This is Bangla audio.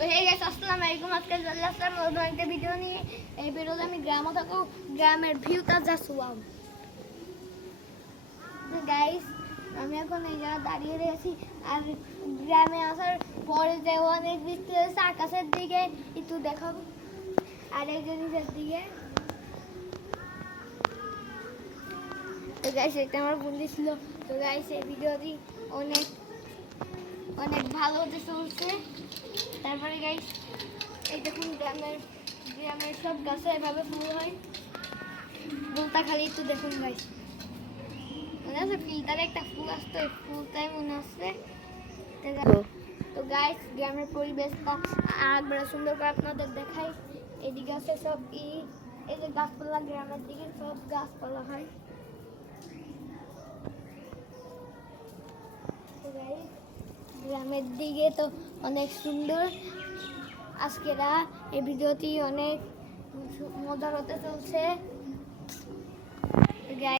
তো হে গাইস আসসালামু আলাইকুম। আজকে চলে আসলাম নতুন একটা ভিডিও নিয়ে। এই ভিডিওতে আমি গ্রামে থাকো, গ্রামের ভিউটা জাস্ট ওয়াও। তো গাইস আমি এখন এই জায়গায় দাঁড়িয়ে রয়েছি, আর গ্রামে আসার পরে যে অনেক বৃষ্টি হয়েছে আকাশের দিকে একটু দেখাবো, আর এই যে নিচের দিকে। তো গাইস এটা আমার বন্ধু ছিল। তো গাইস এই ভিডিওটি অনেক অনেক ভালো হতে চলছে। তারপরে গাইস এই দেখুন গ্রামের সব গাছে এভাবে ফুল হয়। ফুলটা খালি একটু দেখুন গাইস, মনে আছে ফিল্টারে একটা ফুল আসতো, এই ফুলটাই মনে আছে। তো গাইস গ্রামের পরিবেশটা আরেকবার সুন্দর করে আপনাদের দেখাই। এদিকে আছে সব এই যে গাছপালা, গ্রামের দিকে সব গাছপালা হয়। গ্রামের দিকে তো অনেক সুন্দর। আজকেরা এই ভিডিওটি অনেক মজার হতে চলছে।